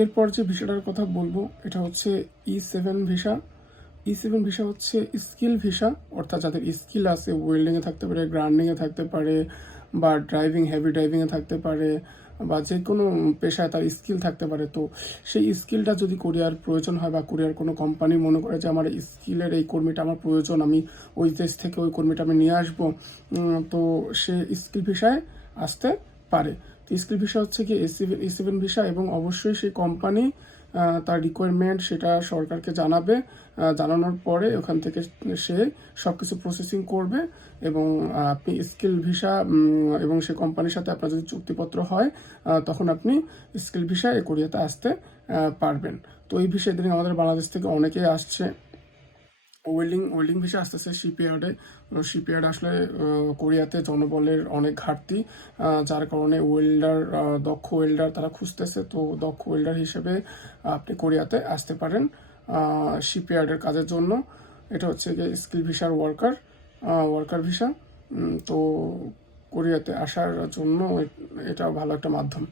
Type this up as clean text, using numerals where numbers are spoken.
এরপর যে ভিসাটার কথা বলবো এটা হচ্ছে E7 ভিসা। E7 ভিসা হচ্ছে স্কিল ভিসা, অর্থাৎ যাদের স্কিল আছে, ওয়েল্ডিংয়ে থাকতে পারে, গ্রাইন্ডিংয়ে থাকতে পারে, বা হেভি ড্রাইভিংয়ে থাকতে পারে, বা যে কোনো পেশায় তার স্কিল থাকতে পারে। তো সেই স্কিলটা যদি কোরিয়ার প্রয়োজন হয় বা কোরিয়ার কোনো কোম্পানি মনে করে যে আমার স্কিলের এই কর্মীটা আমার প্রয়োজন, আমি ওই দেশ থেকে ওই কর্মীটা আমি নিয়ে আসবো, তো সে স্কিল ভিসায় আসতে পারে। তো স্কিল ভিসা হচ্ছে কি E7 ভিসা, এবং অবশ্যই সেই কোম্পানি তার রিকোয়ারমেন্ট সেটা সরকারকে জানাবে। জানানোর পরে ওখান থেকে সে সব কিছু প্রসেসিং করবে, এবং আপনি স্কিল ভিসা এবং সে কোম্পানির সাথে আপনার যদি চুক্তিপত্র হয়, তখন আপনি স্কিল ভিসায় কোরিয়াতে আসতে পারবেন। তো এই ভিসা ইদানিং আমাদের বাংলাদেশ থেকে অনেকেই আসছে। ওয়েল্ডিং ভিসা আসতেছে শিপইয়ার্ডে আসলে কোরিয়াতে জনবলের অনেক ঘাটতি, যার কারণে দক্ষ ওয়েল্ডার তারা খুঁজতেছে। তো দক্ষ ওয়েল্ডার হিসেবে আপনি কোরিয়াতে আসতে পারেন শিপইয়ার্ডের কাজের জন্য। এটা হচ্ছে গিয়ে স্কিল ভিসার ওয়ার্কার ভিসা। তো কোরিয়াতে আসার জন্য এটা ভালো একটা মাধ্যম।